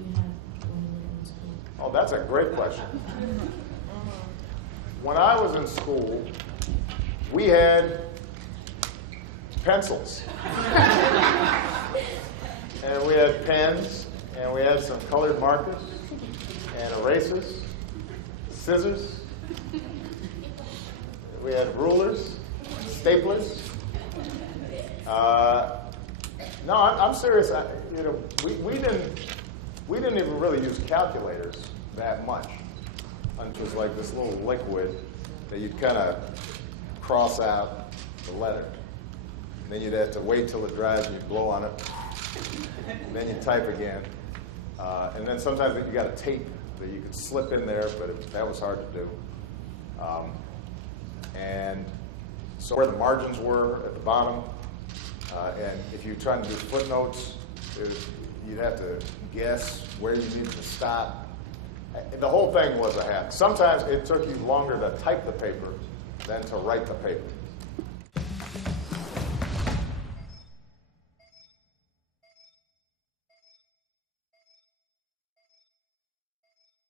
you have when you were in school? Oh, that's a great question. When I was in school, we had pencils. And we had pens, and we had some colored markers, and erasers, scissors. We had rulers, staplers. No, I'm serious. We didn't even really use calculators that much. It was like this little liquid that you'd kind of cross out the letter. And then you'd have to wait till it dries and you'd blow on it. And then you'd type again. And then sometimes you got a tape that you could slip in there, but that was hard to do. And so where the margins were at the bottom, and if you're trying to do footnotes, you'd have to guess where you needed to stop. The whole thing was a hack. Sometimes it took you longer to type the paper than to write the paper.